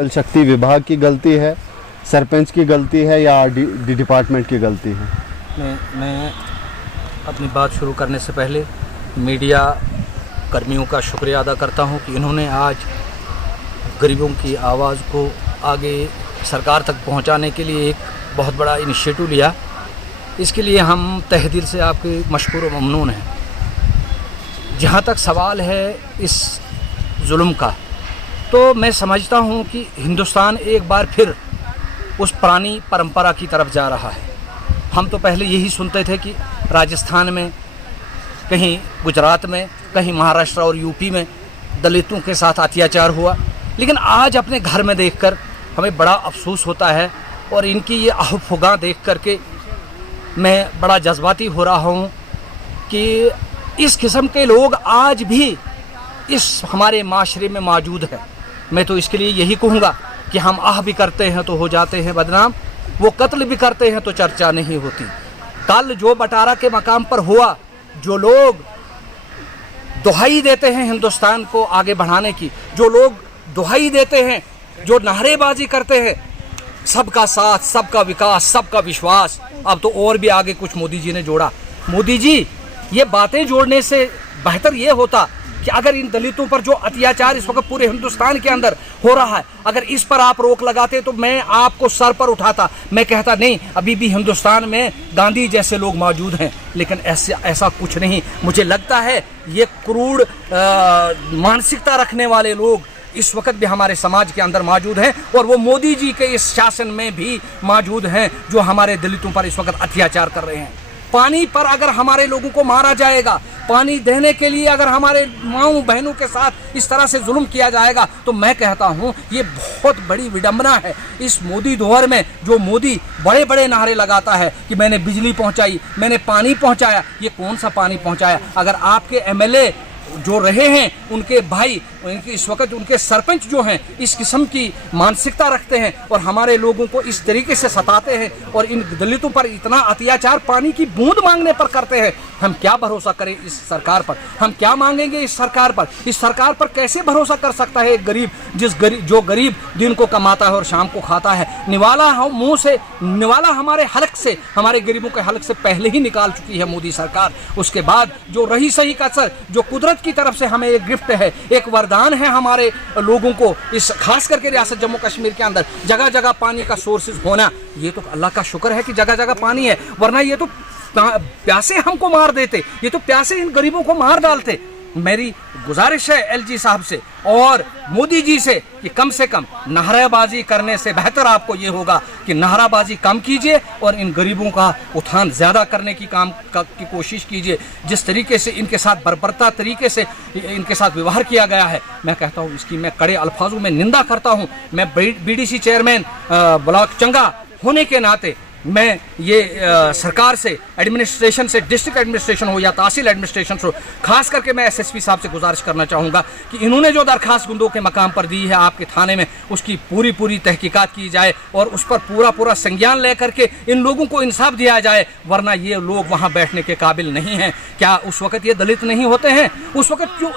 जल शक्ति विभाग की गलती है, सरपंच की गलती है या डिपार्टमेंट की गलती है? मैं अपनी बात शुरू करने से पहले मीडिया कर्मियों का शुक्रिया अदा करता हूं कि इन्होंने आज गरीबों की आवाज़ को आगे सरकार तक पहुंचाने के लिए एक बहुत बड़ा इनिशिएटिव लिया। इसके लिए हम तहे दिल से आपके मशकूर व ममनून हैं। जहाँ तक सवाल है इस जुल्म का, तो मैं समझता हूँ कि हिंदुस्तान एक बार फिर उस पुरानी परंपरा की तरफ जा रहा है। हम तो पहले यही सुनते थे कि राजस्थान में, कहीं गुजरात में, कहीं महाराष्ट्र और यूपी में दलितों के साथ अत्याचार हुआ, लेकिन आज अपने घर में देखकर हमें बड़ा अफसोस होता है और इनकी ये आहफुगा देख करके मैं बड़ा जज्बाती हो रहा हूँ कि इस किस्म के लोग आज भी इस हमारे माशरे में मौजूद हैं। मैं तो इसके लिए यही कहूँगा कि हम आह भी करते हैं तो हो जाते हैं बदनाम, वो कत्ल भी करते हैं तो चर्चा नहीं होती। कल जो बटारा के मकाम पर हुआ, जो लोग दुहाई देते हैं हिंदुस्तान को आगे बढ़ाने की, जो लोग दुहाई देते हैं, जो नारेबाजी करते हैं, सबका साथ, सबका विकास, सबका विश्वास, अब तो और भी आगे कुछ मोदी जी ने जोड़ा। मोदी जी, ये बातें जोड़ने से बेहतर ये होता कि अगर इन दलितों पर जो अत्याचार इस वक्त पूरे हिंदुस्तान के अंदर हो रहा है, अगर इस पर आप रोक लगाते तो मैं आपको सर पर उठाता। मैं कहता नहीं, अभी भी हिंदुस्तान में गांधी जैसे लोग मौजूद हैं, लेकिन ऐसा कुछ नहीं। मुझे लगता है ये क्रूर मानसिकता रखने वाले लोग इस वक्त भी हमारे समाज के अंदर मौजूद हैं और वो मोदी जी के इस शासन में भी मौजूद हैं, जो हमारे दलितों पर इस वक्त अत्याचार कर रहे हैं। पानी पर अगर हमारे लोगों को मारा जाएगा, पानी देने के लिए अगर हमारे माओं बहनों के साथ इस तरह से जुल्म किया जाएगा, तो मैं कहता हूँ ये बहुत बड़ी विडंबना है। इस मोदी दौर में जो मोदी बड़े बड़े नारे लगाता है कि मैंने बिजली पहुँचाई, मैंने पानी पहुँचाया, ये कौन सा पानी पहुँचाया? अगर आपके MLA जो रहे हैं, उनके भाई, उनके इस वक्त उनके सरपंच जो हैं इस किस्म की मानसिकता रखते हैं और हमारे लोगों को इस तरीके से सताते हैं और इन दलितों पर इतना अत्याचार पानी की बूंद मांगने पर करते हैं, हम क्या भरोसा करें इस सरकार पर? हम क्या मांगेंगे इस सरकार पर? इस सरकार पर कैसे भरोसा कर सकता है एक गरीब, जो गरीब दिन को कमाता है और शाम को खाता है? निवाला मुंह से, निवाला हमारे हलक से, हमारे गरीबों के हलक से पहले ही निकाल चुकी है मोदी सरकार। उसके बाद जो रही सही कसर, जो कुदरत की तरफ से हमें एक गिफ्ट है, एक वरदान है हमारे लोगों को, इस खास करके रियासत जम्मू कश्मीर के अंदर जगह जगह पानी का सोर्सेज होना, ये तो अल्लाह का शुक्र है कि जगह जगह पानी है, वरना ये तो प्यासे हमको मार देते, ये तो प्यासे इन गरीबों को मार डालते। मेरी गुजारिश है LG साहब से और मोदी जी से कि कम से कम नारेबाजी करने से बेहतर आपको ये होगा कि नारेबाजी कम कीजिए और इन गरीबों का उत्थान ज़्यादा करने की की कोशिश कीजिए। जिस तरीके से इनके साथ बर्बरता तरीके से इनके साथ व्यवहार किया गया है, मैं कहता हूँ इसकी मैं कड़े अल्फाजों में निंदा करता हूँ। मैं BDC चेयरमैन ब्लॉक चंगा होने के नाते मैं ये सरकार से, एडमिनिस्ट्रेशन से, डिस्ट्रिक्ट एडमिनिस्ट्रेशन हो या तहसील एडमिनिस्ट्रेशन हो, खास करके मैं SSP साहब से गुजारिश करना चाहूँगा कि इन्होंने जो दरखास्त गुंडों के मकाम पर दी है आपके थाने में, उसकी पूरी तहकीकात की जाए और उस पर पूरा संज्ञान लेकर के इन लोगों को इंसाफ दिया जाए, वरना ये लोग वहाँ बैठने के काबिल नहीं हैं। क्या उस वक्त ये दलित नहीं होते हैं? उस वक्त क्यों,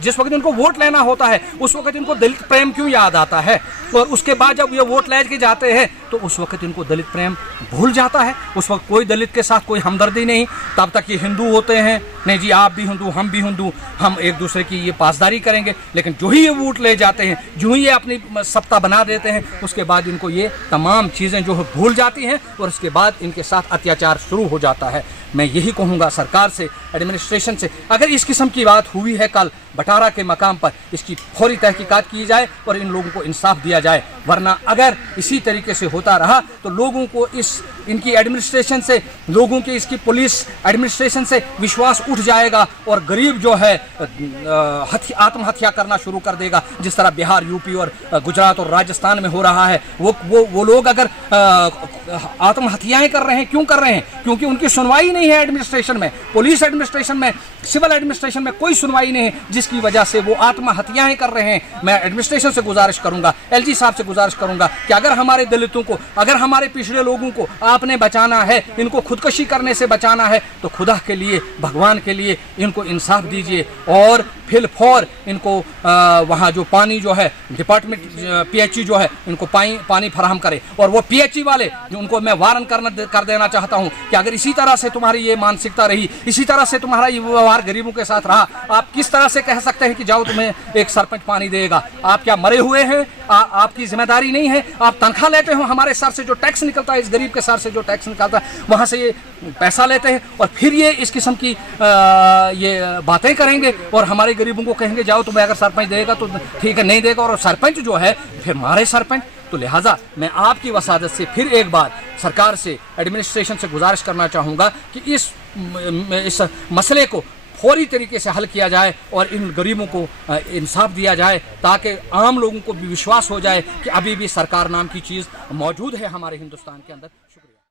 जिस वक्त इनको वोट लेना होता है, उस वक्त इनको दलित प्रेम क्यों याद आता है? और उसके बाद जब ये वोट ले के जाते हैं तो उस वक्त इनको दलित प्रेम भूल जाता है। उस वक्त कोई दलित के साथ कोई हमदर्दी नहीं, तब तक ये हिंदू होते हैं, नहीं जी आप भी हिंदू, हम भी हिंदू, हम एक दूसरे की ये पासदारी करेंगे। लेकिन जो ही ये वोट ले जाते हैं, जो ही ये अपनी सत्ता बना देते हैं, उसके बाद इनको ये तमाम चीज़ें जो है भूल जाती हैं और उसके बाद इनके साथ अत्याचार शुरू हो जाता है। मैं यही कहूँगा सरकार से, एडमिनिस्ट्रेशन से, अगर इस किस्म की बात हुई है कल बटारा के मकाम पर, इसकी फौरी तहकीकात की जाए और इन लोगों को इंसाफ दिया जाए, वरना अगर इसी तरीके से होता रहा तो लोगों को इनकी एडमिनिस्ट्रेशन से, लोगों की इसकी पुलिस एडमिनिस्ट्रेशन से विश्वास उठ जाएगा और गरीब जो है आत्महत्या करना शुरू कर देगा, जिस तरह बिहार, यूपी और गुजरात और राजस्थान में हो रहा है। वो लोग अगर आत्महत्याएं कर रहे हैं, क्यों कर रहे हैं? क्योंकि उनकी सुनवाई नहीं है एडमिनिस्ट्रेशन में, पुलिस एडमिनिस्ट्रेशन में, सिविल एडमिनिस्ट्रेशन में कोई सुनवाई नहीं है, जिसकी वजह से वो आत्महत्याएं कर रहे हैं। मैं एडमिनिस्ट्रेशन से गुजारिश करूंगा, LG साहब से गुजारिश करूंगा कि अगर हमारे दलितों को, अगर हमारे पिछड़े लोगों को आपने बचाना है, इनको खुदकशी करने से बचाना है, तो खुदा के लिए, भगवान के लिए इनको इंसाफ दीजिए और फिल फॉर इनको वहाँ जो पानी जो है डिपार्टमेंट PHE जो है इनको पानी फराहम करे। और वो PHE वाले उनको मैं वारन कर देना चाहता हूँ कि अगर इसी तरह से तुम्हारी ये मानसिकता रही, इसी तरह से तुम्हारा ये व्यवहार गरीबों के साथ रहा, आप किस तरह से कह सकते हैं कि जाओ तुम्हें एक सरपंच पानी देगा? आप क्या मरे हुए हैं? आपकी जिम्मेदारी नहीं है? आप तनख्वाह लेते हो, हमारे सर से जो टैक्स निकलता है, इस गरीब के सर से जो टैक्स निकलता है वहाँ से ये पैसा लेते हैं और फिर ये इस किस्म की ये बातें करेंगे और हमारे गरीबों को कहेंगे जाओ तुम्हें अगर सरपंच देगा तो ठीक है, नहीं देगा और सरपंच जो है फिर मारे सरपंच। तो लिहाजा मैं आपकी वसादत से फिर एक बार सरकार से, एडमिनिस्ट्रेशन से गुजारिश करना चाहूँगा कि इस मसले को फौरी तरीके से हल किया जाए और इन गरीबों को इंसाफ दिया जाए ताकि आम लोगों को भी विश्वास हो जाए कि अभी भी सरकार नाम की चीज़ मौजूद है हमारे हिंदुस्तान के अंदर।